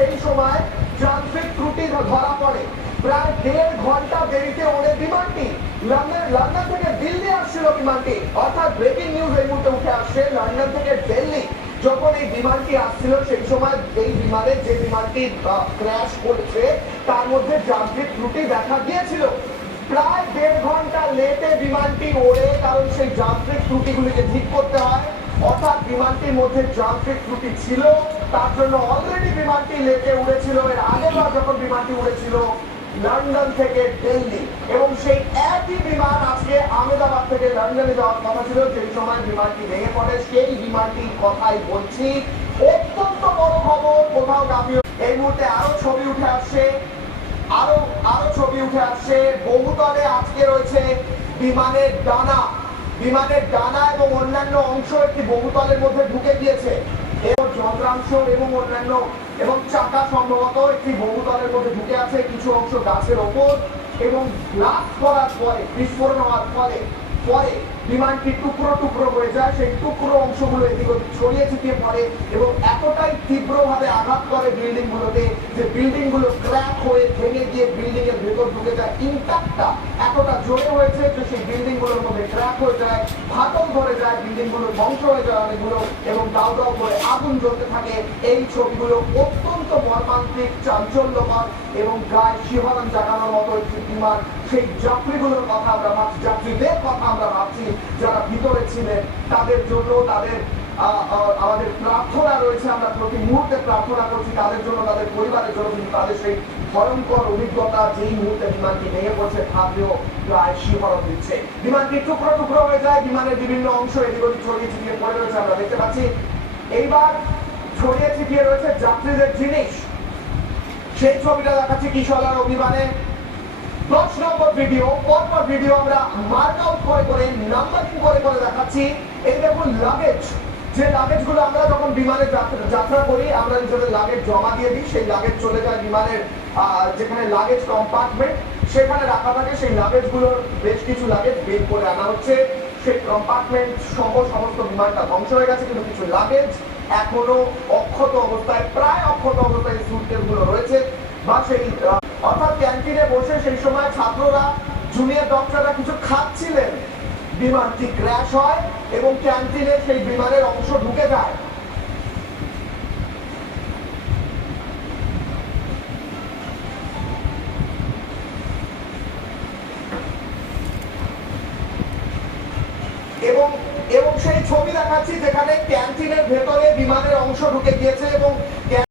সেই সময় যান্ত্রিক ত্রুটি ধরা পড়ে। প্রায় 1.5 ঘন্টা দেরিতে ওড়ে বিমানটি। লন্ডন থেকে দিল্লি আসছিল বিমানটি, অর্থাৎ ব্রেকিং নিউজ এই মুহূর্তে উঠে আসছে লন্ডন থেকে দিল্লি যখন এই বিমানটি আসছিল সেই সময় এই বিমানে যে বিমানটি ক্র্যাশ করেছে তার মধ্যে যান্ত্রিক ত্রুটি দেখা গিয়েছিল। প্রায় 1.5 ঘন্টা লেটে বিমানটি ওড়ে, কারণ সেই যান্ত্রিক ত্রুটিগুলিকে ঠিক করতে হয়, অর্থাৎ বিমানটির মধ্যে যান্ত্রিক ত্রুটি ছিল, তার জন্য অলরেডি বিমানটি লেটে উড়েছিল। এর আগেবার যখন বিমানটি উড়েছিল লন্ডন থেকে দিল্লি, এবং সেই একই বিমান আজকে আহমেদাবাদ থেকে লন্ডনে যাওয়ার কথা ছিল, সেই সময় বিমানটি ভেঙে পড়ে। সেই বিমানটির কথাই বলছি। অত্যন্ত বড় খবর, কোথাও গাফিলতি। এই মুহূর্তে আরো ছবি উঠে আসছে, আরো ছবি উঠে আসছে। বহুতলে আজকে রয়েছে বিমানের ডানা এবং অন্যান্য অংশ একটি বহুতলের মধ্যে ঢুকে গিয়েছে, এবং যন্ত্রাংশ এবং অন্যান্য এবং চাকা সম্ভবত একটি বহুতলের মধ্যে ঢুকে আছে। কিছু অংশ গাছের ওপর, এবং ব্লাস্ট করার পরে, বিস্ফোরণ হওয়ার পরে বিমানটি টুকরো টুকরো হয়ে যায়। সেই টুকরো অংশগুলো এদিক ওদিক ছড়িয়ে ছিটিয়ে পড়ে এবং এতটাই তীব্রভাবে আঘাত করে বিল্ডিং গুলোতে যে বিল্ডিং গুলো ক্র্যাক হয়ে ভেঙে গিয়ে বিল্ডিং এর ভেতর ঢুকে যায়। ইম্প্যাক্টটা এতটা জোরে হয়েছে যে সেই বিল্ডিং গুলোর মধ্যে ক্র্যাক হয়ে যায়, ফাটল ধরে যায়, বিল্ডিং গুলো ধ্বংস হয়ে যায় অনেকগুলো, এবং দাউ দাউ করে আগুন জ্বলতে থাকে। এই ছবিগুলো অত্যন্ত মর্মান্তিক, চাঞ্চল্যকর এবং গায়ে শিহরণ জাগানোর মতো একটি বিমান। সেই যাত্রীগুলোর কথা আমরা ভাবছি, যাত্রীদের কথা আমরা ভাবছি যারা ভিতরে ছিলেন, তাদের জন্য আমাদের প্রার্থনা রয়েছে। আমরা প্রতি মুহূর্তে প্রার্থনা করছি তাদের জন্য, তাদের পরিবারের জন্য, কিন্তু তাদের সেই ভয়ঙ্কর অভিজ্ঞতা যেই মুহূর্তে বিমানটি ভেঙে পড়ছে ভাবলেও প্রায় শিহরণ দিচ্ছে। বিমানটি টুকরো টুকরো হয়ে যায়, বিমানের বিভিন্ন অংশ এদিক ওদিক ছড়িয়ে ছিটিয়ে পড়ে রয়েছে, আমরা দেখতে পাচ্ছি। এইবার ছড়িয়ে ছিটিয়ে রয়েছে যাত্রীদের জিনিস। সেই ছবিটা দেখাচ্ছি কিশোরগঞ্জ অভিমানে 10 নম্বর ভিডিও, পরপর ভিডিও আমরা মার্ক আউট করে নাম্বারিং করে দেখাচ্ছি। এই দেখুন লাগেজ, যে লাগেজ গুলো আমরা যখন বিমানে যাত্রা করি আমরা নিজেদের লাগেজ জমা দিয়ে দিই, সেই লাগেজ চলে যায় বিমানের যেখানে লাগেজ কম্পার্টমেন্ট সেখানে রাখা থাকে। সেই লাগেজ গুলোর বেশ কিছু লাগেজ বের করে আনা হচ্ছে। সেই কম্পার্টমেন্ট সহ সমস্ত বিমানটা ধ্বংস হয়ে গেছে, কিন্তু কিছু লাগেজ এখনো অক্ষত অবস্থায়, প্রায় অক্ষত অবস্থায় সুটকেস গুলো রয়েছে। বা সেই অর্থাৎ ক্যান্টিনে বসে সেই সময় ছাত্ররা, জুনিয়র ডক্টররা কিছু খাচ্ছিলেন, বিমানটি ক্র্যাশ হয় এবং ক্যান্টিনে সেই বিমানের অংশ ঢুকে যায়। এবং সেই ছবি দেখাচ্ছি যেখানে ক্যান্টিনের ভেতরে বিমানের অংশ ঢুকে গিয়েছে এবং